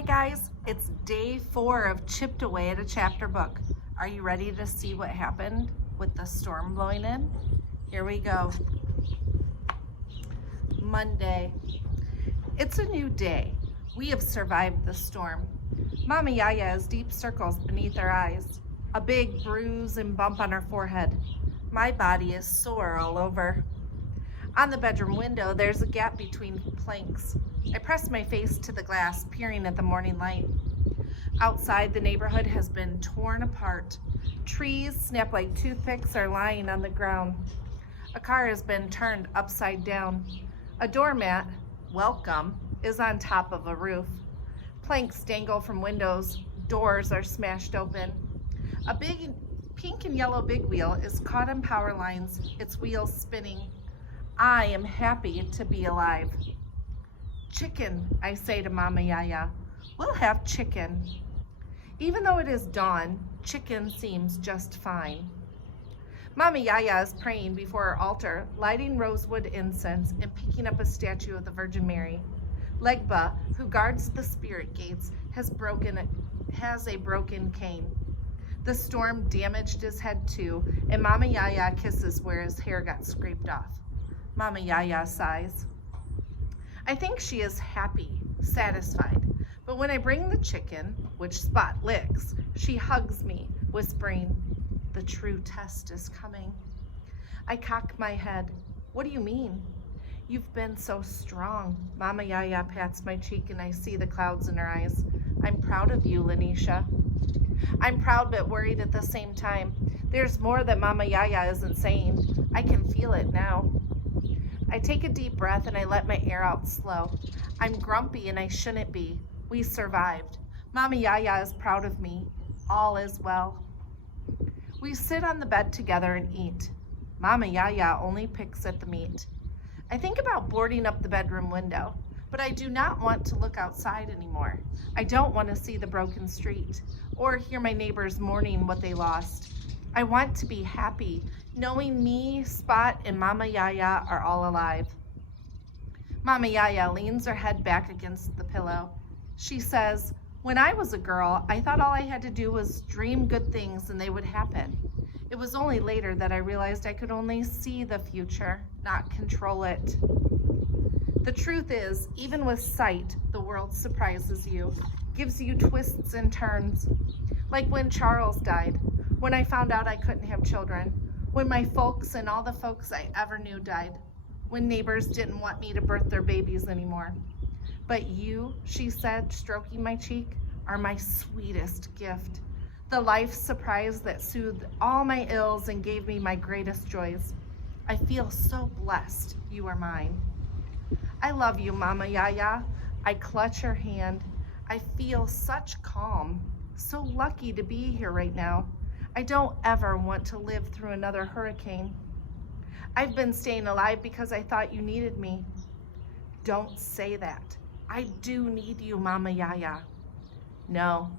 Hi guys, it's day 4 of Chipped Away at a Chapter book. Are you ready to see what happened with the storm blowing in? Here we go. Monday. It's a new day. We have survived the storm. Mama Yaya has deep circles beneath her eyes, a big bruise and bump on her forehead. My body is sore all over. On the bedroom window, there's a gap between planks. I press my face to the glass, peering at the morning light. Outside, the neighborhood has been torn apart. Trees, snapped like toothpicks, are lying on the ground. A car has been turned upside down. A doormat, welcome, is on top of a roof. Planks dangle from windows. Doors are smashed open. A big pink and yellow big wheel is caught in power lines, its wheels spinning. I am happy to be alive. Chicken, I say to Mama Yaya. We'll have chicken. Even though it is dawn, chicken seems just fine. Mama Yaya is praying before her altar, lighting rosewood incense and picking up a statue of the Virgin Mary. Legba, who guards the spirit gates, has a broken cane. The storm damaged his head too, and Mama Yaya kisses where his hair got scraped off. Mama Yaya sighs. I think she is happy, satisfied, but when I bring the chicken, which Spot licks, she hugs me, whispering, the true test is coming. I cock my head. What do you mean? You've been so strong. Mama Yaya pats my cheek and I see the clouds in her eyes. I'm proud of you, Lanisha. I'm proud but worried at the same time. There's more that Mama Yaya isn't saying. I can feel it now. I take a deep breath and I let my air out slow. I'm grumpy and I shouldn't be. We survived. Mama Yaya is proud of me. All is well. We sit on the bed together and eat. Mama Yaya only picks at the meat. I think about boarding up the bedroom window, but I do not want to look outside anymore. I don't want to see the broken street or hear my neighbors mourning what they lost. I want to be happy, knowing me, Spot, and Mama Yaya are all alive. Mama Yaya leans her head back against the pillow. She says, when I was a girl, I thought all I had to do was dream good things and they would happen. It was only later that I realized I could only see the future, not control it. The truth is, even with sight, the world surprises you, gives you twists and turns. Like when Charles died, when I found out I couldn't have children, when my folks and all the folks I ever knew died, when neighbors didn't want me to birth their babies anymore. But you, she said, stroking my cheek, are my sweetest gift. The life surprise that soothed all my ills and gave me my greatest joys. I feel so blessed you are mine. I love you, Mama Yaya. I clutch her hand. I feel such calm, so lucky to be here right now. I don't ever want to live through another hurricane. I've been staying alive because I thought you needed me. Don't say that. I do need you, Mama Yaya. No,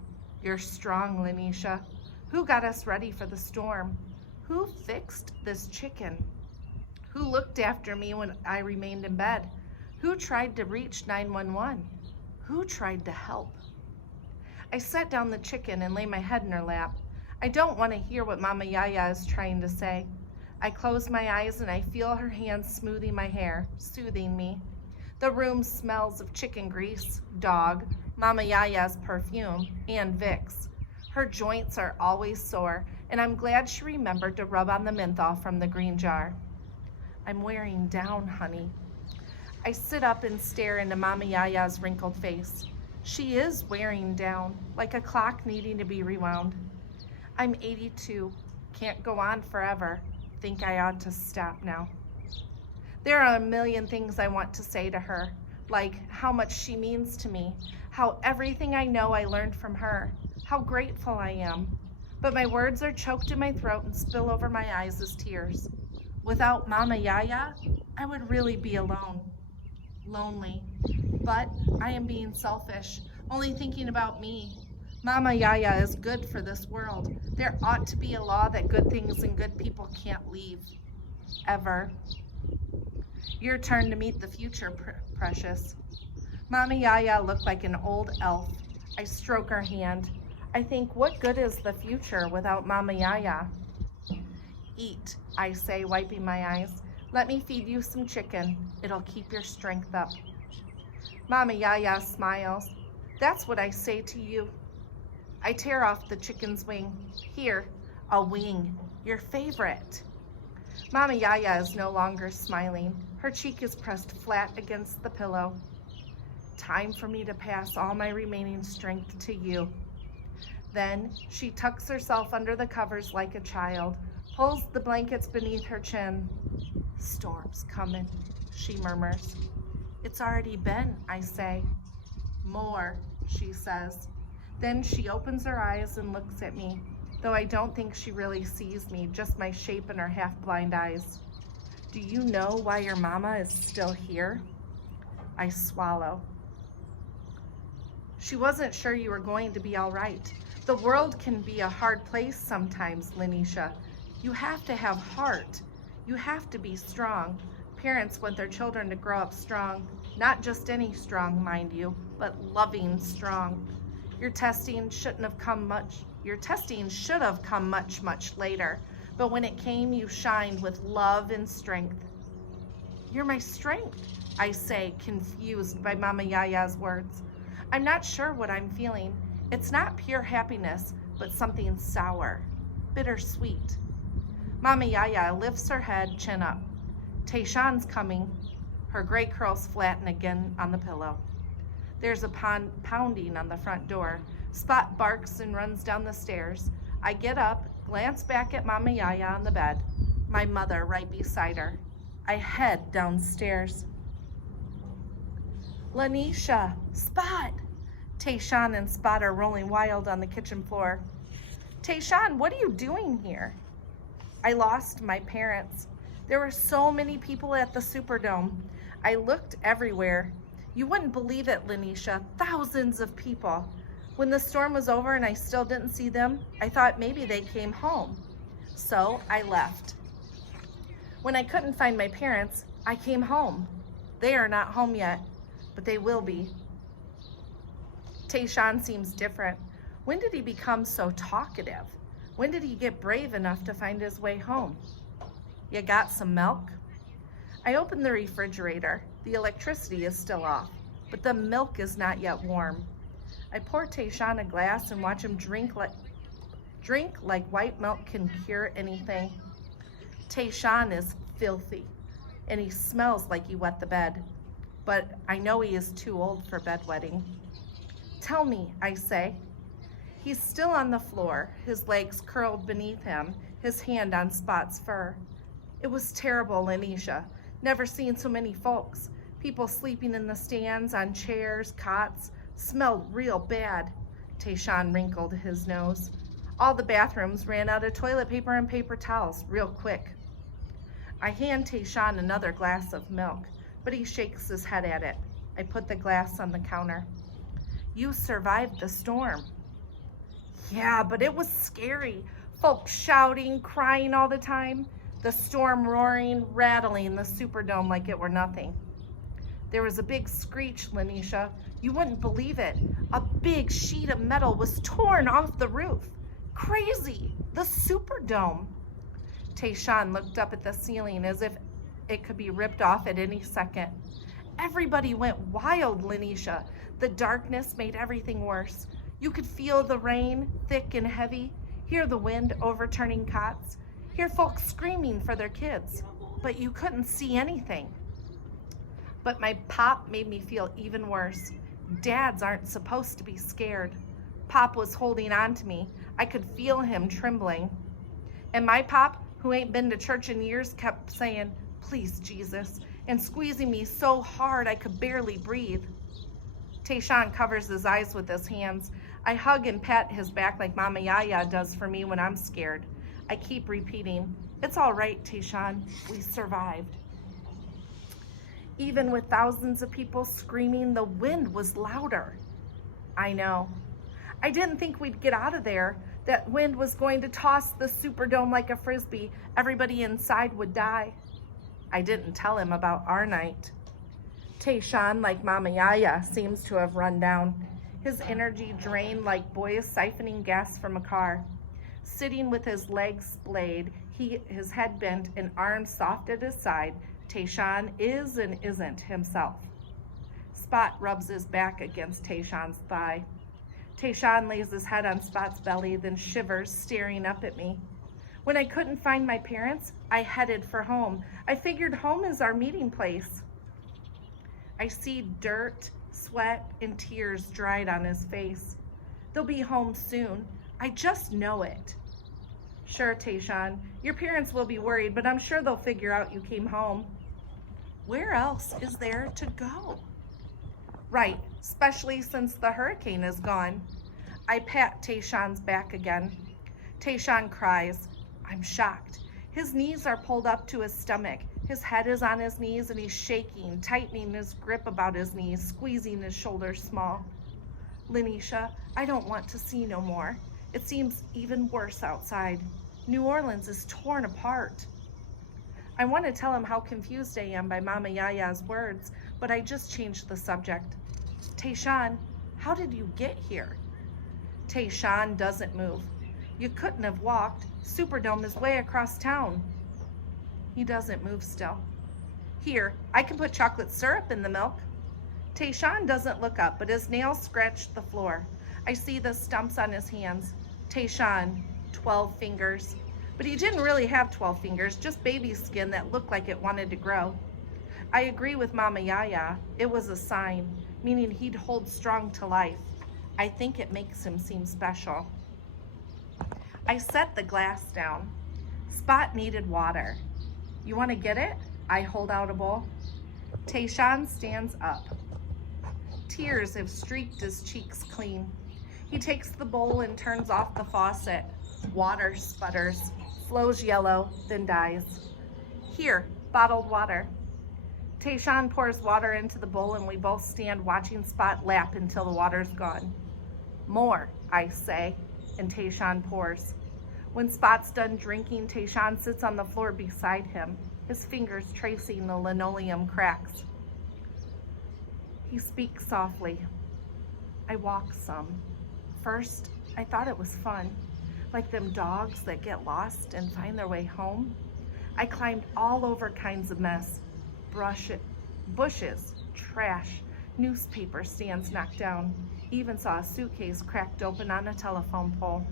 you're strong, Lanisha. Who got us ready for the storm? Who fixed this chicken? Who looked after me when I remained in bed? Who tried to reach 911? Who tried to help? I set down the chicken and lay my head in her lap. I don't want to hear what Mama Yaya is trying to say. I close my eyes and I feel her hands smoothing my hair, soothing me. The room smells of chicken grease, dog, Mama Yaya's perfume, and Vicks. Her joints are always sore, and I'm glad she remembered to rub on the menthol from the green jar. I'm wearing down, honey. I sit up and stare into Mama Yaya's wrinkled face. She is wearing down, like a clock needing to be rewound. I'm 82, can't go on forever. Think I ought to stop now. There are a million things I want to say to her, like how much she means to me, how everything I know I learned from her, how grateful I am. But my words are choked in my throat and spill over my eyes as tears. Without Mama Yaya, I would really be alone, lonely. But I am being selfish, only thinking about me. Mama Yaya is good for this world. There ought to be a law that good things and good people can't leave. Ever. Your turn to meet the future, Precious. Mama Yaya looked like an old elf. I stroke her hand. I think, what good is the future without Mama Yaya? Eat, I say, wiping my eyes. Let me feed you some chicken. It'll keep your strength up. Mama Yaya smiles. That's what I say to you. I tear off the chicken's wing. Here, a wing, your favorite. Mama Yaya is no longer smiling. Her cheek is pressed flat against the pillow. Time for me to pass all my remaining strength to you. Then she tucks herself under the covers like a child, pulls the blankets beneath her chin. Storm's coming, she murmurs. It's already been, I say. More, she says. Then she opens her eyes and looks at me, though I don't think she really sees me, just my shape in her half-blind eyes. Do you know why your mama is still here? I swallow. She wasn't sure you were going to be all right. The world can be a hard place sometimes, Lanisha. You have to have heart. You have to be strong. Parents want their children to grow up strong. Not just any strong, mind you, but loving strong. Your testing should have come much later. But when it came, you shined with love and strength. You're my strength, I say, confused by Mama Yaya's words. I'm not sure what I'm feeling. It's not pure happiness, but something sour, bittersweet. Mama Yaya lifts her head, chin up. Tayshawn's coming. Her gray curls flatten again on the pillow. There's a pounding on the front door. Spot barks and runs down the stairs. I get up, glance back at Mama Yaya on the bed, my mother right beside her. I head downstairs. Lanisha, Spot! Tayshawn and Spot are rolling wild on the kitchen floor. Tayshawn, what are you doing here? I lost my parents. There were so many people at the Superdome. I looked everywhere. You wouldn't believe it, Lanisha. Thousands of people. When the storm was over and I still didn't see them, I thought maybe they came home. So I left. When I couldn't find my parents, I came home. They are not home yet, but they will be. Tayshawn seems different. When did he become so talkative? When did he get brave enough to find his way home? You got some milk? I open the refrigerator. The electricity is still off, but the milk is not yet warm. I pour Tayshawn a glass and watch him drink like white milk can cure anything. Tayshawn is filthy, and he smells like he wet the bed, but I know he is too old for bedwetting. Tell me, I say. He's still on the floor, his legs curled beneath him, his hand on Spot's fur. It was terrible, Lanisha. Never seen so many folks. People sleeping in the stands, on chairs, cots. Smelled real bad. Tayshawn wrinkled his nose. All the bathrooms ran out of toilet paper and paper towels real quick. I hand Tayshawn another glass of milk, but he shakes his head at it. I put the glass on the counter. You survived the storm. Yeah, but it was scary. Folks shouting, crying all the time. The storm roaring, rattling the Superdome like it were nothing. There was a big screech, Lanisha. You wouldn't believe it. A big sheet of metal was torn off the roof. Crazy, the Superdome. Tayshawn looked up at the ceiling as if it could be ripped off at any second. Everybody went wild, Lanisha. The darkness made everything worse. You could feel the rain, thick and heavy, hear the wind overturning cots, hear folks screaming for their kids, but you couldn't see anything. But my pop made me feel even worse. Dads aren't supposed to be scared. Pop was holding on to me. I could feel him trembling. And my pop, who ain't been to church in years, kept saying, "Please, Jesus," and squeezing me so hard I could barely breathe. Tayshawn covers his eyes with his hands. I hug and pat his back like Mama Yaya does for me when I'm scared. I keep repeating, "It's all right, Tayshawn. We survived." Even with thousands of people screaming, the wind was louder. I know. I didn't think we'd get out of there. That wind was going to toss the Superdome like a frisbee. Everybody inside would die. I didn't tell him about our night. Tayshawn, like Mama Yaya, seems to have run down. his energy drained like boys siphoning gas from a car. Sitting with his legs splayed, his head bent and arms soft at his side, Tayshawn is and isn't himself. Spot rubs his back against Tayshawn's thigh. Tayshawn lays his head on Spot's belly, then shivers, staring up at me. When I couldn't find my parents, I headed for home. I figured home is our meeting place. I see dirt, sweat, and tears dried on his face. They'll be home soon. I just know it. Sure, Tayshawn, your parents will be worried, but I'm sure they'll figure out you came home. Where else is there to go? Right, especially since the hurricane is gone. I pat Tayshawn's back again. Tayshawn cries. I'm shocked. His knees are pulled up to his stomach. His head is on his knees and he's shaking, tightening his grip about his knees, squeezing his shoulders small. Lanisha, I don't want to see no more. It seems even worse outside. New Orleans is torn apart. I want to tell him how confused I am by Mama Yaya's words, but I just changed the subject. Tayshawn, how did you get here? Tayshawn doesn't move. You couldn't have walked. Superdome is way across town. He doesn't move still. Here, I can put chocolate syrup in the milk. Tayshawn doesn't look up, but his nails scratch the floor. I see the stumps on his hands. Tayshawn, 12 fingers. But he didn't really have 12 fingers, just baby skin that looked like it wanted to grow. I agree with Mama Yaya. It was a sign, meaning he'd hold strong to life. I think it makes him seem special. I set the glass down. Spot needed water. You want to get it? I hold out a bowl. Tayshawn stands up. Tears have streaked his cheeks clean. He takes the bowl and turns off the faucet. Water sputters, flows yellow, then dies. Here, bottled water. Tayshawn pours water into the bowl and we both stand watching Spot lap until the water's gone. More, I say, and Tayshawn pours. When Spot's done drinking, Tayshawn sits on the floor beside him, his fingers tracing the linoleum cracks. He speaks softly. I walk some. First, I thought it was fun, like them dogs that get lost and find their way home. I climbed all over kinds of mess, bushes, trash, newspaper stands knocked down, even saw a suitcase cracked open on a telephone pole.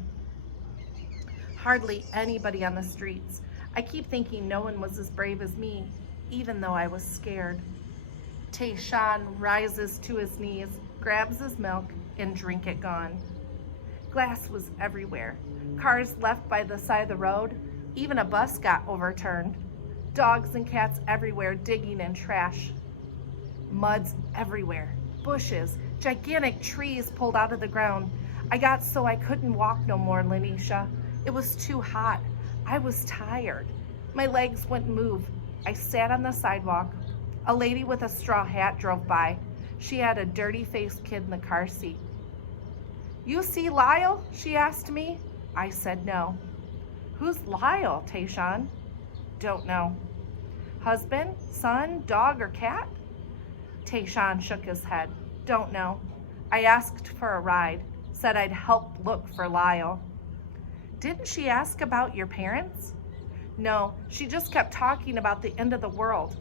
Hardly anybody on the streets. I keep thinking no one was as brave as me, even though I was scared. Tayshawn rises to his knees, grabs his milk, and drink it gone. Glass was everywhere. Cars left by the side of the road. Even a bus got overturned. Dogs and cats everywhere digging in trash. Mud's everywhere. Bushes, gigantic trees pulled out of the ground. I got so I couldn't walk no more, Lanisha. It was too hot. I was tired. My legs wouldn't move. I sat on the sidewalk. A lady with a straw hat drove by. She had a dirty-faced kid in the car seat. You see Lyle? She asked me. I said no. Who's Lyle, Tayshawn? Don't know. Husband, son, dog, or cat? Tayshawn shook his head. Don't know. I asked for a ride, said I'd help look for Lyle. Didn't she ask about your parents? No, she just kept talking about the end of the world.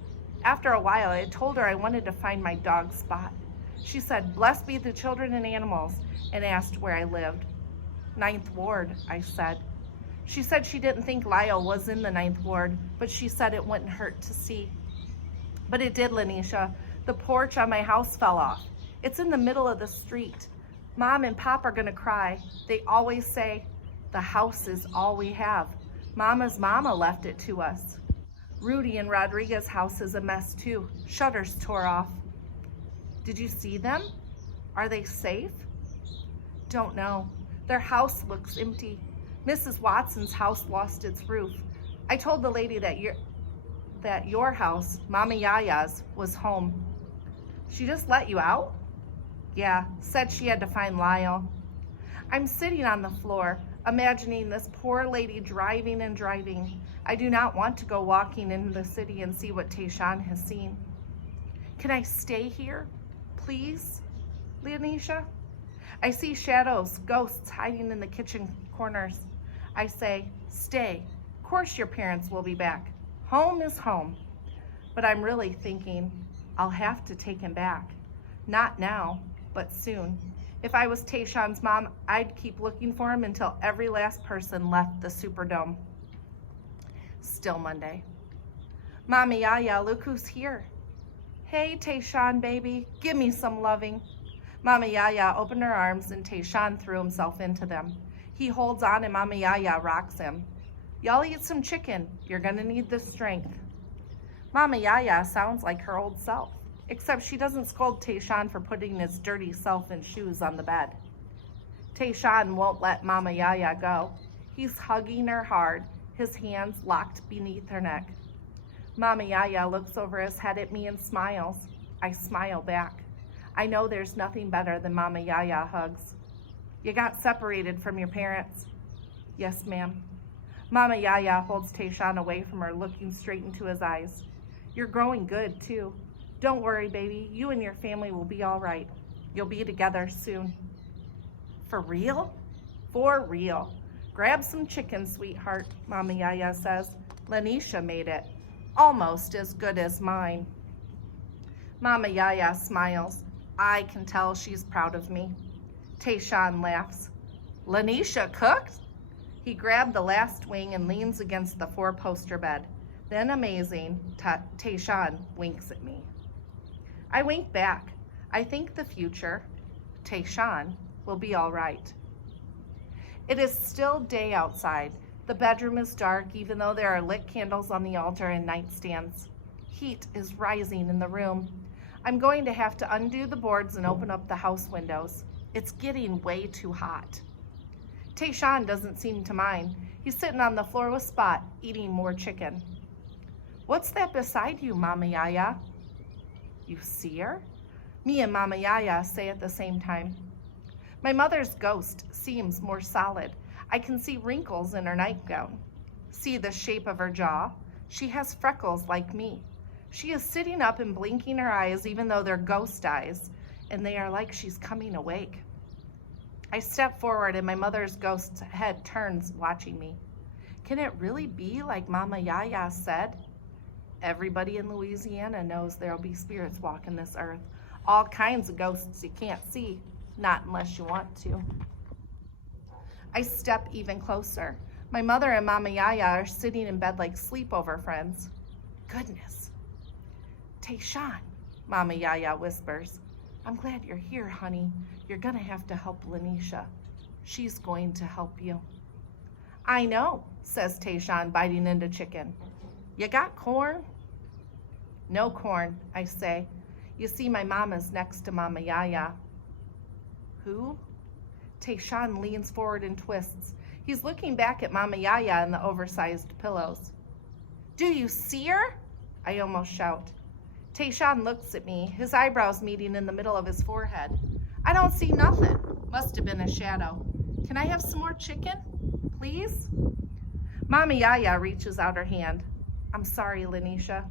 After a while, I told her I wanted to find my dog Spot. She said, blessed be the children and animals, and asked where I lived. 9th Ward, I said. She said she didn't think Lyle was in the 9th Ward, but she said it wouldn't hurt to see. But it did, Lanisha. The porch on my house fell off. It's in the middle of the street. Mom and Pop are gonna cry. They always say, the house is all we have. Mama's mama left it to us. Rudy and Rodriguez's house is a mess too. Shutters tore off. Did you see them? Are they safe? Don't know. Their house looks empty. Mrs. Watson's house lost its roof. I told the lady that your house, Mama Yaya's, was home. She just let you out? Yeah, said she had to find Lyle. I'm sitting on the floor, imagining this poor lady driving and driving. I do not want to go walking into the city and see what Tayshawn has seen. Can I stay here, please, Lanisha? I see shadows, ghosts hiding in the kitchen corners. I say, stay. Of course your parents will be back. Home is home. But I'm really thinking, I'll have to take him back. Not now, but soon. If I was Tayshawn's mom, I'd keep looking for him until every last person left the Superdome. Still Monday. Mama Yaya, look who's here. Hey, Tayshawn, baby, give me some loving. Mama Yaya opened her arms and Tayshawn threw himself into them. He holds on and Mama Yaya rocks him. Y'all eat some chicken. You're gonna need the strength. Mama Yaya sounds like her old self, except she doesn't scold Tayshawn for putting his dirty self in shoes on the bed. Tayshawn won't let Mama Yaya go. He's hugging her hard, his hands locked beneath her neck. Mama Yaya looks over his head at me and smiles. I smile back. I know there's nothing better than Mama Yaya hugs. You got separated from your parents? Yes, ma'am. Mama Yaya holds Tayshawn away from her, looking straight into his eyes. You're growing good, too. Don't worry, baby. You and your family will be all right. You'll be together soon. For real? For real. Grab some chicken, sweetheart, Mama Yaya says. Lanisha made it. Almost as good as mine. Mama Yaya smiles. I can tell she's proud of me. Tayshawn laughs. Lanisha cooked? He grabbed the last wing and leans against the four-poster bed. Then, amazing, Tayshawn winks at me. I wink back. I think the future, Tayshawn, will be all right. It is still day outside. The bedroom is dark, even though there are lit candles on the altar and nightstands. Heat is rising in the room. I'm going to have to undo the boards and open up the house windows. It's getting way too hot. Tayshawn doesn't seem to mind. He's sitting on the floor with Spot, eating more chicken. What's that beside you, Mama Yaya? You see her? Me and Mama Yaya say at the same time. My mother's ghost seems more solid. I can see wrinkles in her nightgown. See the shape of her jaw? She has freckles like me. She is sitting up and blinking her eyes even though they're ghost eyes, and they are like she's coming awake. I step forward and my mother's ghost's head turns, watching me. Can it really be like Mama Yaya said? Everybody in Louisiana knows there'll be spirits walking this earth. All kinds of ghosts you can't see, not unless you want to. I step even closer. My mother and Mama Yaya are sitting in bed like sleepover friends. Goodness. Tayshawn, Mama Yaya whispers. I'm glad you're here, honey. You're gonna have to help Lanisha. She's going to help you. I know, says Tayshawn, biting into chicken. You got corn? No corn, I say. You see, my mama's next to Mama Yaya. Who? Tayshawn leans forward and twists. He's looking back at Mama Yaya and the oversized pillows. Do you see her? I almost shout. Tayshawn looks at me, his eyebrows meeting in the middle of his forehead. I don't see nothing. Must have been a shadow. Can I have some more chicken, please? Mama Yaya reaches out her hand. I'm sorry, Lanisha.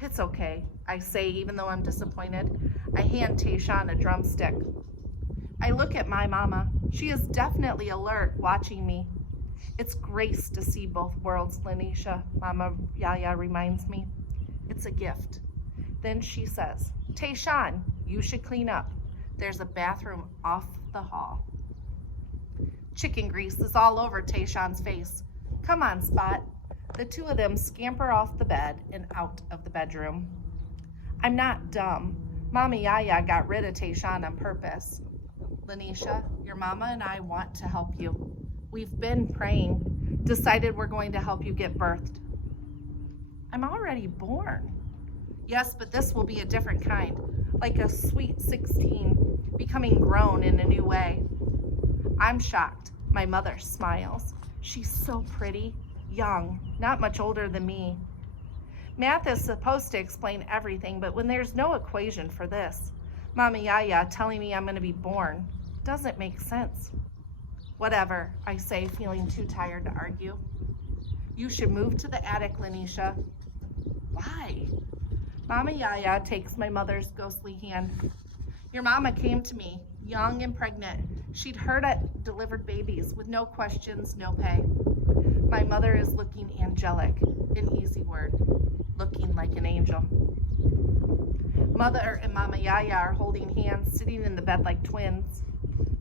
It's okay, I say, even though I'm disappointed. I hand Tayshawn a drumstick. I look at my mama. She is definitely alert, watching me. It's grace to see both worlds, Lanisha, Mama Yaya reminds me. It's a gift. Then she says, Tayshawn, you should clean up. There's a bathroom off the hall. Chicken grease is all over Tayshawn's face. Come on, Spot. The two of them scamper off the bed and out of the bedroom. I'm not dumb. Mama Yaya got rid of Tayshawn on purpose. Lanisha, your mama and I want to help you. We've been praying, decided we're going to help you get birthed. I'm already born. Yes, but this will be a different kind, like a sweet 16, becoming grown in a new way. I'm shocked. My mother smiles. She's so pretty, young, not much older than me. Math is supposed to explain everything, but when there's no equation for this, Mama Yaya telling me I'm going to be born doesn't make sense. Whatever, I say, feeling too tired to argue. You should move to the attic, Lanisha. Why? Mama Yaya takes my mother's ghostly hand. Your mama came to me young and pregnant. She'd heard at delivered babies with no questions, no pay. My mother is looking angelic, an easy word, looking like an angel. Mother and Mama Yaya are holding hands, sitting in the bed like twins.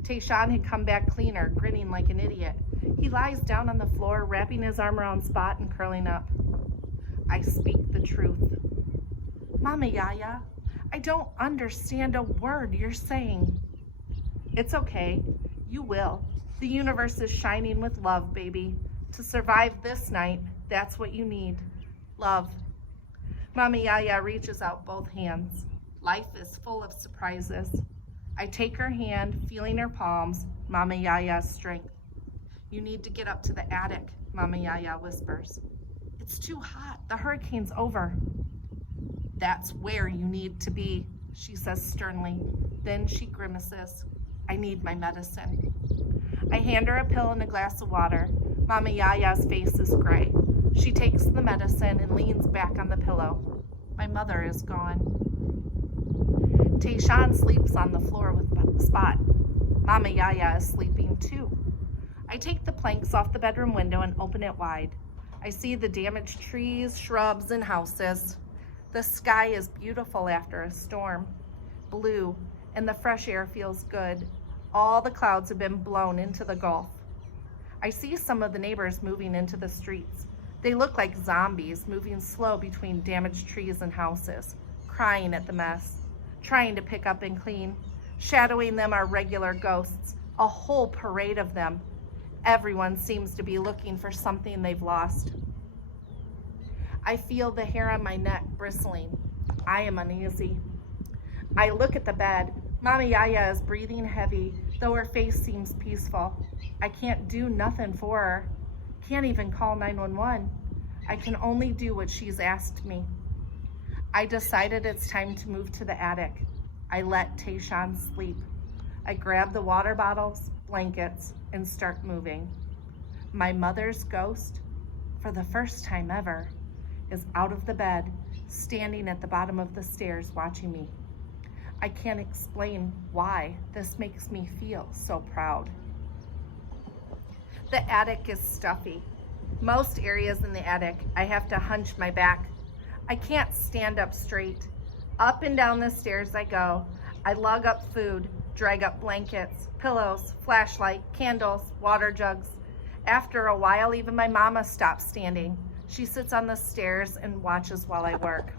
Tayshawn had come back cleaner, grinning like an idiot. He lies down on the floor, wrapping his arm around Spot and curling up. I speak the truth. Mama Yaya, I don't understand a word you're saying. It's okay. You will. The universe is shining with love, baby. To survive this night, that's what you need. Love. Mama Yaya reaches out both hands. Life is full of surprises. I take her hand, feeling her palms, Mama Yaya's strength. You need to get up to the attic, Mama Yaya whispers. It's too hot. The hurricane's over. That's where you need to be, she says sternly. Then she grimaces. I need my medicine. I hand her a pill and a glass of water. Mama Yaya's face is gray. She takes the medicine and leans back on the pillow. My mother is gone. Tayshawn sleeps on the floor with Spot. Mama Yaya is sleeping too. I take the planks off the bedroom window and open it wide. I see the damaged trees, shrubs, and houses. The sky is beautiful after a storm, blue, and the fresh air feels good. All the clouds have been blown into the Gulf. I see some of the neighbors moving into the streets. They look like zombies moving slow between damaged trees and houses, crying at the mess, trying to pick up and clean. Shadowing them are regular ghosts, a whole parade of them. Everyone seems to be looking for something they've lost. I feel the hair on my neck bristling. I am uneasy. I look at the bed. Mama Yaya is breathing heavy, though her face seems peaceful. I can't do nothing for her. Can't even call 911. I can only do what she's asked me. I decided it's time to move to the attic. I let Tayshawn sleep. I grab the water bottles, blankets, and start moving. My mother's ghost, for the first time ever, is out of the bed, standing at the bottom of the stairs watching me. I can't explain why this makes me feel so proud. The attic is stuffy. Most areas in the attic, I have to hunch my back. I can't stand up straight. Up and down the stairs I go. I lug up food, drag up blankets, pillows, flashlight, candles, water jugs. After a while, even my mama stops standing. She sits on the stairs and watches while I work.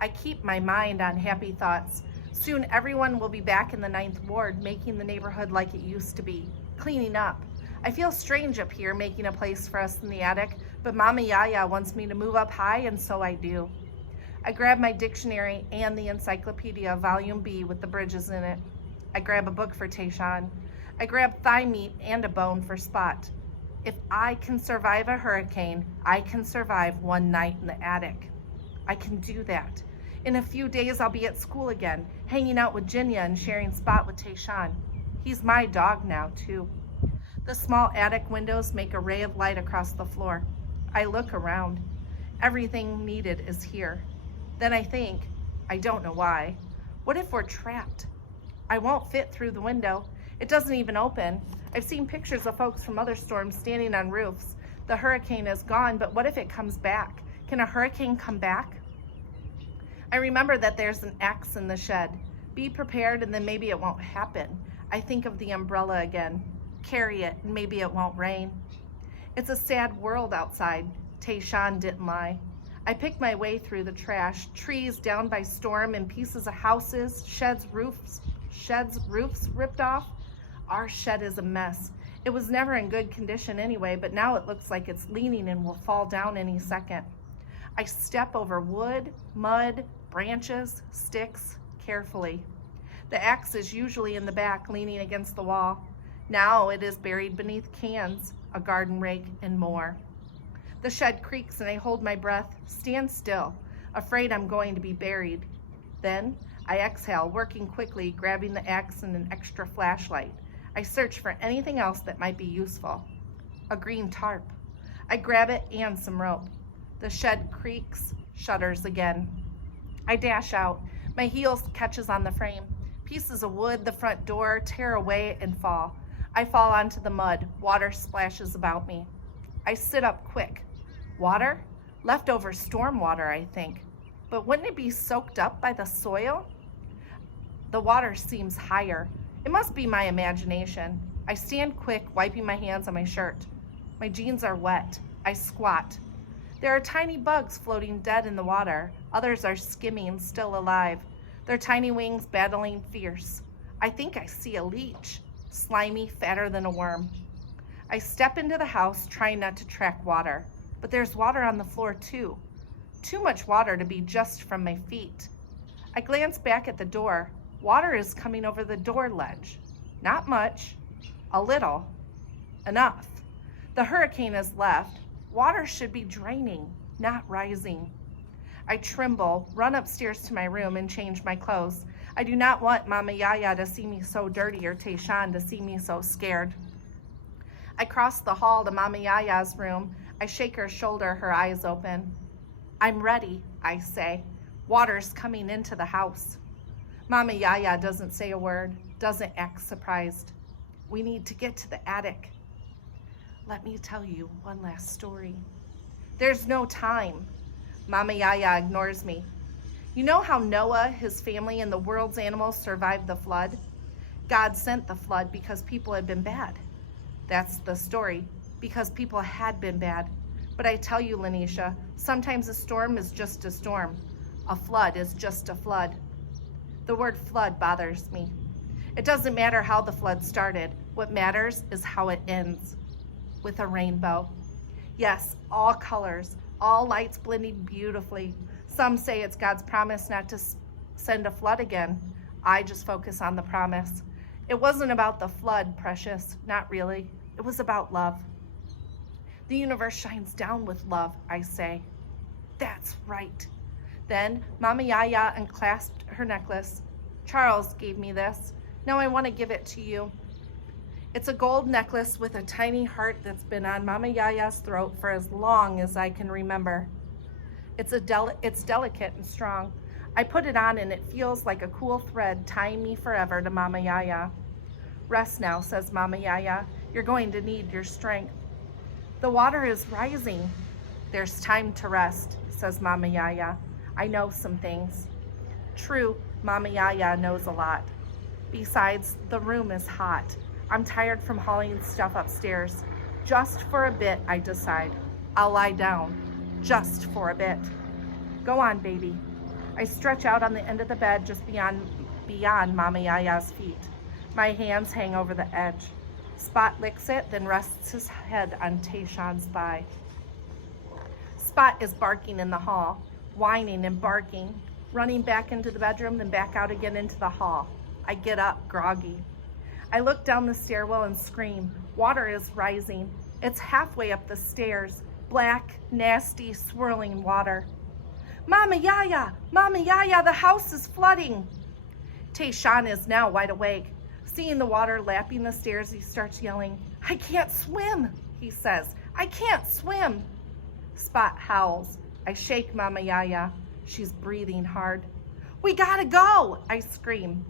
I keep my mind on happy thoughts. Soon everyone will be back in the 9th Ward, making the neighborhood like it used to be, cleaning up. I feel strange up here, making a place for us in the attic, but Mama Yaya wants me to move up high, and so I do. I grab my dictionary and the encyclopedia, volume B, with the bridges in it. I grab a book for Tayshawn. I grab thigh meat and a bone for Spot. If I can survive a hurricane, I can survive one night in the attic. I can do that. In a few days, I'll be at school again, hanging out with Jinya and sharing Spot with Tayshawn. He's my dog now, too. The small attic windows make a ray of light across the floor. I look around. Everything needed is here. Then I think, I don't know why, what if we're trapped? I won't fit through the window. It doesn't even open. I've seen pictures of folks from other storms standing on roofs. The hurricane is gone, but what if it comes back? Can a hurricane come back? I remember that there's an axe in the shed. Be prepared and then maybe it won't happen. I think of the umbrella again. Carry it and maybe it won't rain. It's a sad world outside. Tayshawn didn't lie. I pick my way through the trash, trees down by storm and pieces of houses, sheds, roofs ripped off. Our shed is a mess. It was never in good condition anyway, but now it looks like it's leaning and will fall down any second. I step over wood, mud, branches, sticks, carefully. The axe is usually in the back, leaning against the wall. Now it is buried beneath cans, a garden rake, and more. The shed creaks and I hold my breath, stand still, afraid I'm going to be buried. Then I exhale, working quickly, grabbing the axe and an extra flashlight. I search for anything else that might be useful. A green tarp. I grab it and some rope. The shed creaks, shudders again. I dash out. My heels catches on the frame. Pieces of wood, the front door, tear away and fall. I fall onto the mud. Water splashes about me. I sit up quick. Water? Leftover storm water, I think. But wouldn't it be soaked up by the soil? The water seems higher. It must be my imagination. I stand quick, wiping my hands on my shirt. My jeans are wet. I squat. There are tiny bugs floating dead in the water. Others are skimming, still alive. Their tiny wings battling fierce. I think I see a leech, slimy, fatter than a worm. I step into the house, trying not to track water. But there's water on the floor too. Too much water to be just from my feet. I glance back at the door. Water is coming over the door ledge. Not much. A little. Enough. The hurricane has left. Water should be draining, not rising. I tremble, run upstairs to my room and change my clothes. I do not want Mama Yaya to see me so dirty or Tayshawn to see me so scared. I cross the hall to Mama Yaya's room. I shake her shoulder, her eyes open. I'm ready, I say. Water's coming into the house. Mama Yaya doesn't say a word, doesn't act surprised. We need to get to the attic. Let me tell you one last story. There's no time. Mama Yaya ignores me. You know how Noah, his family, and the world's animals survived the flood? God sent the flood because people had been bad. That's the story, because people had been bad. But I tell you, Lanisha, sometimes a storm is just a storm. A flood is just a flood. The word flood bothers me. It doesn't matter how the flood started. What matters is how it ends. With a rainbow. Yes, all colors, all lights blending beautifully. Some say it's God's promise not to send a flood again. I just focus on the promise. It wasn't about the flood, precious, not really. It was about love. The universe shines down with love, I say. That's right. Then Mama Yaya unclasped her necklace. Charles gave me this. Now I want to give it to you. It's a gold necklace with a tiny heart that's been on Mama Yaya's throat for as long as I can remember. It's delicate and strong. I put it on and it feels like a cool thread tying me forever to Mama Yaya. Rest now, says Mama Yaya. You're going to need your strength. The water is rising. There's time to rest, says Mama Yaya. I know some things. True, Mama Yaya knows a lot. Besides, the room is hot. I'm tired from hauling stuff upstairs. Just for a bit, I decide. I'll lie down. Just for a bit. Go on, baby. I stretch out on the end of the bed just beyond Mama Yaya's feet. My hands hang over the edge. Spot licks it, then rests his head on Tayshawn's thigh. Spot is barking in the hall, whining and barking, running back into the bedroom, then back out again into the hall. I get up, groggy. I look down the stairwell and scream. Water is rising. It's halfway up the stairs. Black, nasty, swirling water. Mama Yaya! Mama Yaya, the house is flooding! Tayshawn is now wide awake. Seeing the water lapping the stairs, he starts yelling. I can't swim, he says. I can't swim. Spot howls. I shake Mama Yaya. She's breathing hard. We gotta go, I scream.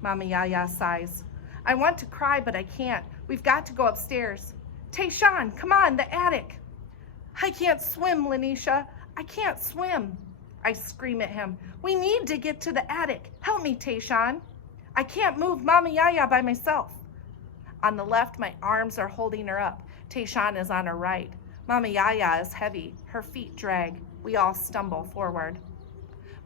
Mama Yaya sighs. I want to cry, but I can't. We've got to go upstairs. Tayshawn, come on, the attic. I can't swim, Lanisha. I can't swim. I scream at him. We need to get to the attic. Help me, Tayshawn. I can't move Mama Yaya by myself. On the left, my arms are holding her up. Tayshawn is on her right. Mama Yaya is heavy. Her feet drag. We all stumble forward.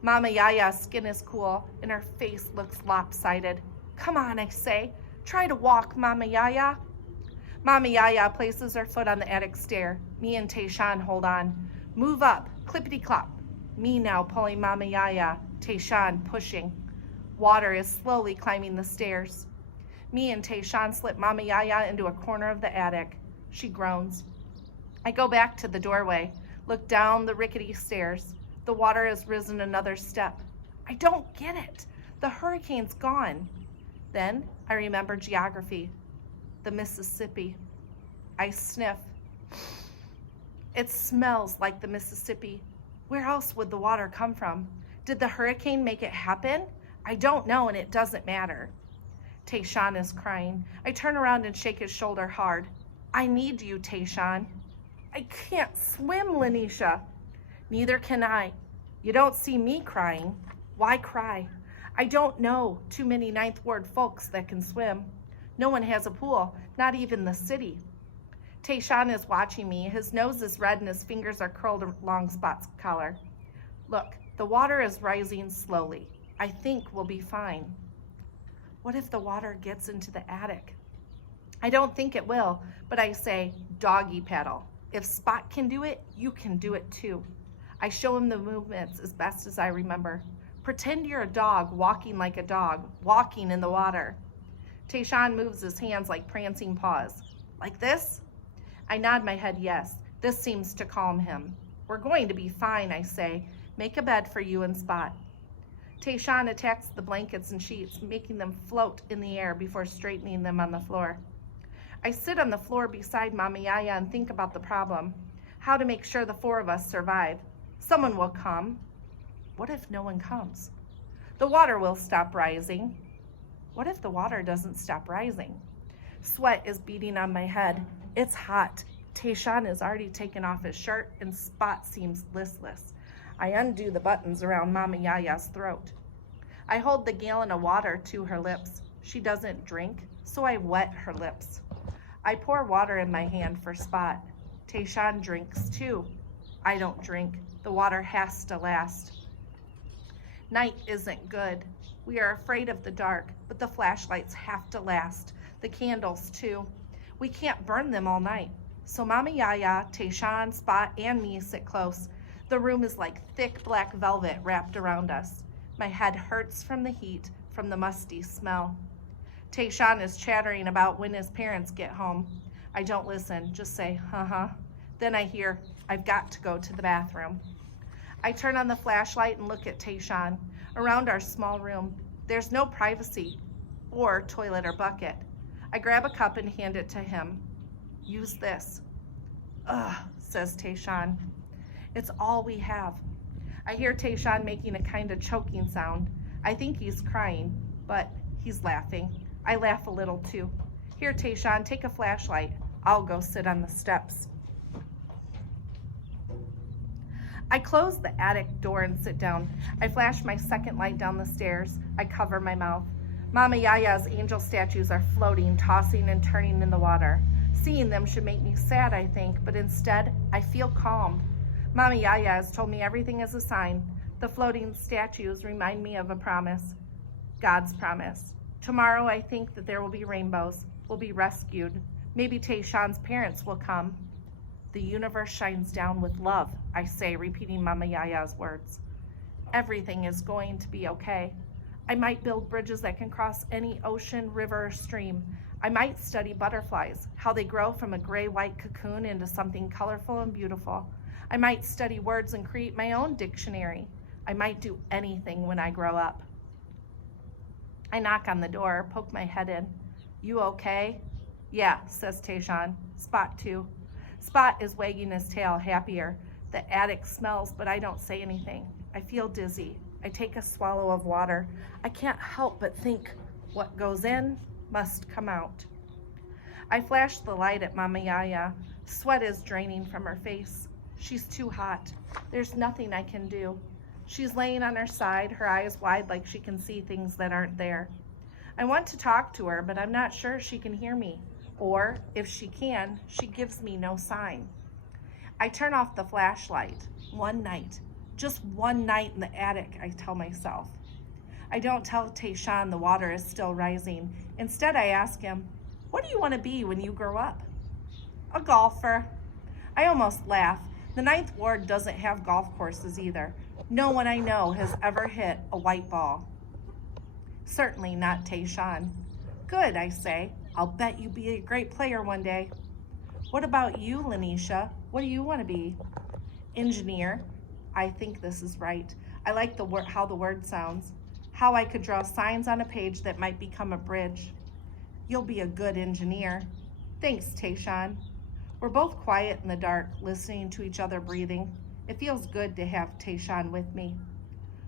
Mama Yaya's skin is cool, and her face looks lopsided. Come on, I say. Try to walk, Mama Yaya. Mama Yaya places her foot on the attic stair. Me and Tayshawn hold on. Move up, clippity-clop. Me now pulling Mama Yaya, Tayshawn pushing. Water is slowly climbing the stairs. Me and Tayshawn slip Mama Yaya into a corner of the attic. She groans. I go back to the doorway, look down the rickety stairs. The water has risen another step. I don't get it. The hurricane's gone. Then I remember geography. The Mississippi. I sniff. It smells like the Mississippi. Where else would the water come from? Did the hurricane make it happen? I don't know, and it doesn't matter. Tayshawn is crying. I turn around and shake his shoulder hard. I need you, Tayshawn. I can't swim, Lanisha. Neither can I. You don't see me crying. Why cry? I don't know too many Ninth Ward folks that can swim. No one has a pool, not even the city. Tayshawn is watching me. His nose is red and his fingers are curled along Spot's collar. Look, the water is rising slowly. I think we'll be fine. What if the water gets into the attic? I don't think it will, but I say, doggy paddle. If Spot can do it, you can do it too. I show him the movements as best as I remember. Pretend you're a dog walking like a dog, walking in the water. Tayshawn moves his hands like prancing paws. Like this? I nod my head yes. This seems to calm him. We're going to be fine, I say. Make a bed for you and Spot. Tayshawn attacks the blankets and sheets, making them float in the air before straightening them on the floor. I sit on the floor beside Mama Yaya and think about the problem. How to make sure the four of us survive. Someone will come. What if no one comes? The water will stop rising. What if the water doesn't stop rising? Sweat is beating on my head. It's hot. Tayshawn has already taken off his shirt and Spot seems listless. I undo the buttons around Mama Yaya's throat. I hold the gallon of water to her lips. She doesn't drink, so I wet her lips. I pour water in my hand for Spot. Tayshawn drinks too. I don't drink. The water has to last. Night isn't good. We are afraid of the dark, but the flashlights have to last. The candles too. We can't burn them all night. So Mama Yaya, Tayshawn, Spot, and me sit close. The room is like thick black velvet wrapped around us. My head hurts from the heat, from the musty smell. Tayshawn is chattering about when his parents get home. I don't listen, just say, Then I hear, I've got to go to the bathroom. I turn on the flashlight and look at Tayshawn. Around our small room, there's no privacy or toilet or bucket. I grab a cup and hand it to him. Use this. Ugh, says Tayshawn. It's all we have. I hear Tayshawn making a kind of choking sound. I think he's crying, but he's laughing. I laugh a little too. Here, Tayshawn, take a flashlight. I'll go sit on the steps. I close the attic door and sit down. I flash my second light down the stairs. I cover my mouth. Mama Yaya's angel statues are floating, tossing and turning in the water. Seeing them should make me sad, I think, but instead, I feel calmed. Mama Yaya has told me everything is a sign. The floating statues remind me of a promise. God's promise. Tomorrow I think that there will be rainbows. We'll be rescued. Maybe Tayshawn's parents will come. The universe shines down with love, I say, repeating Mama Yaya's words. Everything is going to be okay. I might build bridges that can cross any ocean, river, or stream. I might study butterflies, how they grow from a gray-white cocoon into something colorful and beautiful. I might study words and create my own dictionary. I might do anything when I grow up. I knock on the door, poke my head in. You okay? Yeah, says Tayshawn. Spot too. Spot is wagging his tail, happier. The attic smells, but I don't say anything. I feel dizzy. I take a swallow of water. I can't help but think, what goes in must come out. I flash the light at Mama Yaya. Sweat is draining from her face. She's too hot. There's nothing I can do. She's laying on her side, her eyes wide like she can see things that aren't there. I want to talk to her, but I'm not sure she can hear me. Or, if she can, she gives me no sign. I turn off the flashlight. One night. Just one night in the attic, I tell myself. I don't tell Tayshawn the water is still rising. Instead, I ask him, what do you want to be when you grow up? A golfer. I almost laugh. The Ninth Ward doesn't have golf courses either. No one I know has ever hit a white ball. Certainly not Tayshawn. Good, I say. I'll bet you be a great player one day. What about you, Lanisha? What do you want to be? Engineer. I think this is right. I like how the word sounds. How I could draw signs on a page that might become a bridge. You'll be a good engineer. Thanks, Tayshawn. We're both quiet in the dark, listening to each other breathing. It feels good to have Tayshawn with me.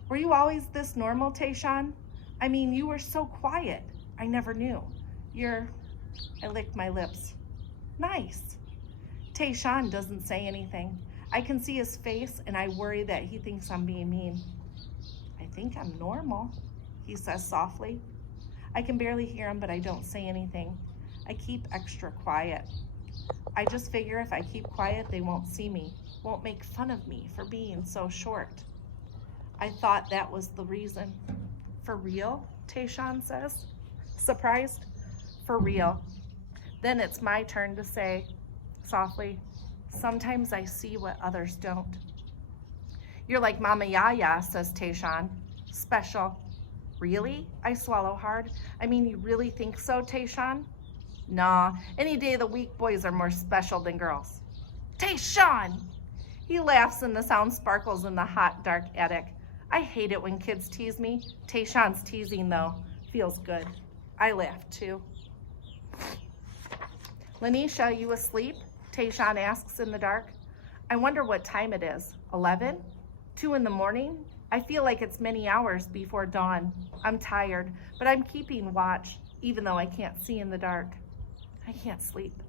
Were you always this normal, Tayshawn? I mean, you were so quiet. I never knew. I licked my lips. Nice. Tayshawn doesn't say anything. I can see his face and I worry that he thinks I'm being mean. I think I'm normal, he says softly. I can barely hear him, but I don't say anything. I keep extra quiet. I just figure if I keep quiet, they won't see me, won't make fun of me for being so short. I thought that was the reason. For real? Tayshawn says, surprised. For real. Then it's my turn to say, softly, sometimes I see what others don't. You're like Mama Yaya, says Tayshawn. Special. Really? I swallow hard. I mean, you really think so, Tayshawn? Nah, any day of the week, boys are more special than girls. Tayshawn! He laughs and the sound sparkles in the hot, dark attic. I hate it when kids tease me. Tayshawn's teasing, though. Feels good. I laugh, too. Lanisha, you asleep? Tayshawn asks in the dark. I wonder what time it is. 11? 2 in the morning? I feel like it's many hours before dawn. I'm tired, but I'm keeping watch, even though I can't see in the dark. I can't sleep.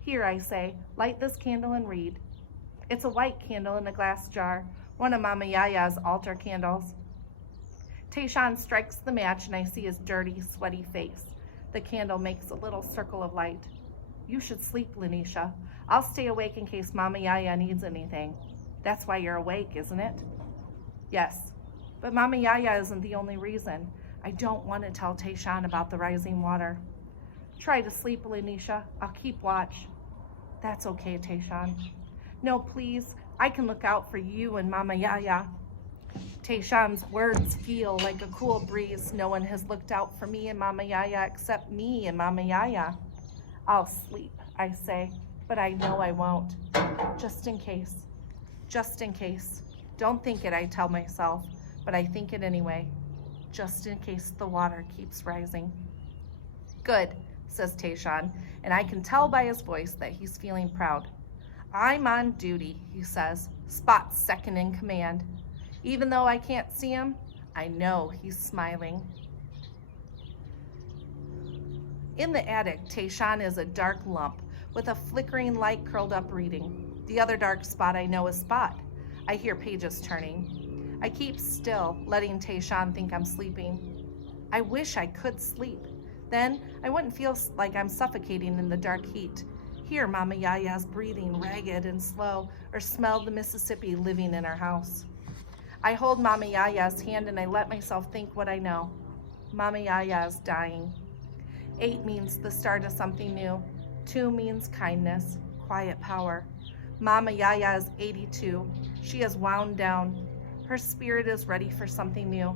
Here, I say, light this candle and read. It's a white candle in a glass jar, one of Mama Yaya's altar candles. Tayshawn strikes the match and I see his dirty, sweaty face. The candle makes a little circle of light. You should sleep, Lanisha. I'll stay awake in case Mama Yaya needs anything. That's why you're awake, isn't it? Yes, but Mama Yaya isn't the only reason. I don't want to tell Tayshawn about the rising water. Try to sleep, Lanisha. I'll keep watch. That's okay, Tayshawn. No, please. I can look out for you and Mama Yaya. Tayshawn's words feel like a cool breeze. No one has looked out for me and Mama Yaya except me and Mama Yaya. I'll sleep, I say, but I know I won't. Just in case. Just in case. Don't think it, I tell myself, but I think it anyway. Just in case the water keeps rising. Good, says Tayshawn, and I can tell by his voice that he's feeling proud. I'm on duty, he says, Spot's second in command. Even though I can't see him, I know he's smiling. In the attic, Tayshawn is a dark lump with a flickering light curled up reading. The other dark spot I know is Spot. I hear pages turning. I keep still, letting Tayshawn think I'm sleeping. I wish I could sleep. Then I wouldn't feel like I'm suffocating in the dark heat. Hear Mama Yaya's breathing ragged and slow, or smell the Mississippi living in our house. I hold Mama Yaya's hand and I let myself think what I know. Mama Yaya's dying. 8 means the start of something new. 2 means kindness, quiet power. Mama Yaya is 82. She is wound down. Her spirit is ready for something new.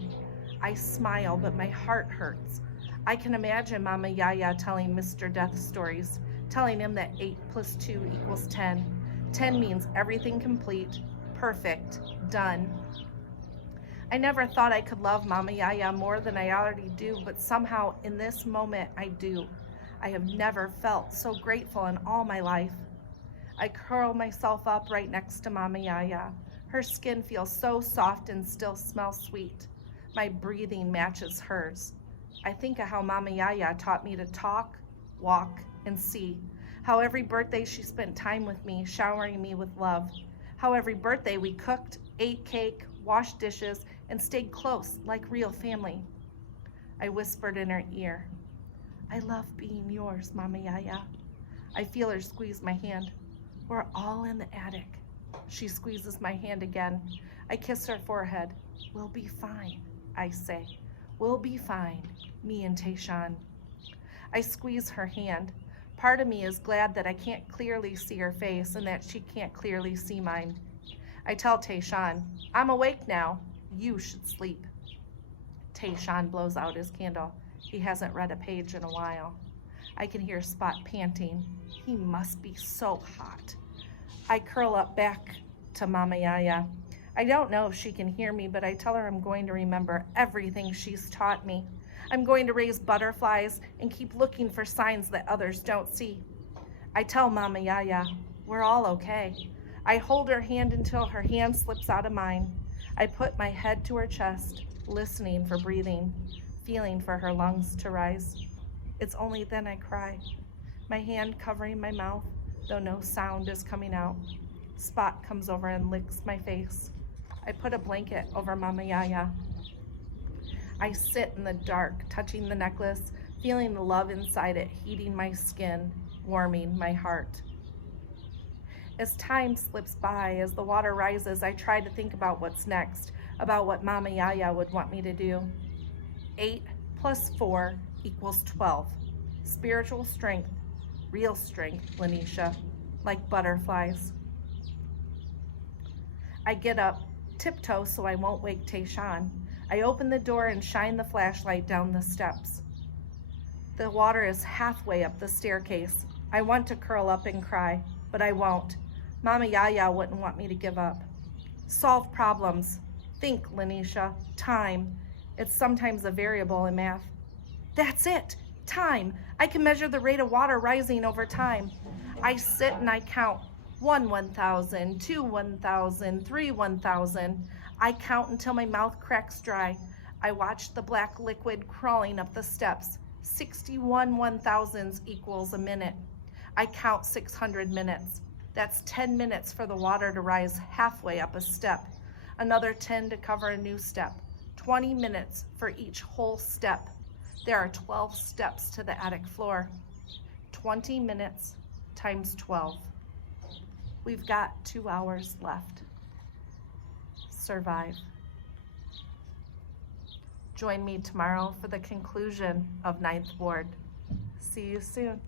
I smile, but my heart hurts. I can imagine Mama Yaya telling Mr. Death stories, telling him that 8 + 2 = 10. 10 means everything complete, perfect, done. I never thought I could love Mama Yaya more than I already do, but somehow in this moment I do. I have never felt so grateful in all my life. I curl myself up right next to Mama Yaya. Her skin feels so soft and still smells sweet. My breathing matches hers. I think of how Mama Yaya taught me to talk, walk, and see. How every birthday she spent time with me, showering me with love. How every birthday we cooked, ate cake, washed dishes, and stayed close like real family. I whispered in her ear, I love being yours, Mama Yaya. I feel her squeeze my hand. We're all in the attic. She squeezes my hand again. I kiss her forehead. We'll be fine, I say. We'll be fine, me and Tayshawn. I squeeze her hand. Part of me is glad that I can't clearly see her face and that she can't clearly see mine. I tell Tayshawn, I'm awake now. You should sleep. Tayshawn blows out his candle. He hasn't read a page in a while. I can hear Spot panting. He must be so hot. I curl up back to Mama Yaya. I don't know if she can hear me, but I tell her I'm going to remember everything she's taught me. I'm going to raise butterflies and keep looking for signs that others don't see. I tell Mama Yaya, we're all okay. I hold her hand until her hand slips out of mine. I put my head to her chest, listening for breathing. feeling for her lungs to rise. It's only then I cry, my hand covering my mouth, though no sound is coming out. Spot comes over and licks my face. I put a blanket over Mama Yaya. I sit in the dark, touching the necklace, feeling the love inside it, heating my skin, warming my heart. As time slips by, as the water rises, I try to think about what's next, about what Mama Yaya would want me to do. 8 plus 4 equals 12. Spiritual strength, real strength, Lanisha, like butterflies. I get up, tiptoe so I won't wake Tayshawn. I open the door and shine the flashlight down the steps. The water is halfway up the staircase. I want to curl up and cry, but I won't. Mama Yaya wouldn't want me to give up. Solve problems. Think, Lanisha. Time. It's sometimes a variable in math. That's it. Time. I can measure the rate of water rising over time. I sit and I count. 1 1,000, 2 1,000, 3 1,000. I count until my mouth cracks dry. I watch the black liquid crawling up the steps. 61 1,000s equals a minute. I count 600 minutes. That's 10 minutes for the water to rise halfway up a step. Another 10 to cover a new step. 20 minutes for each whole step. There are 12 steps to the attic floor. 20 minutes times 12. We've got 2 hours left. Survive. Join me tomorrow for the conclusion of 9th Ward. See you soon.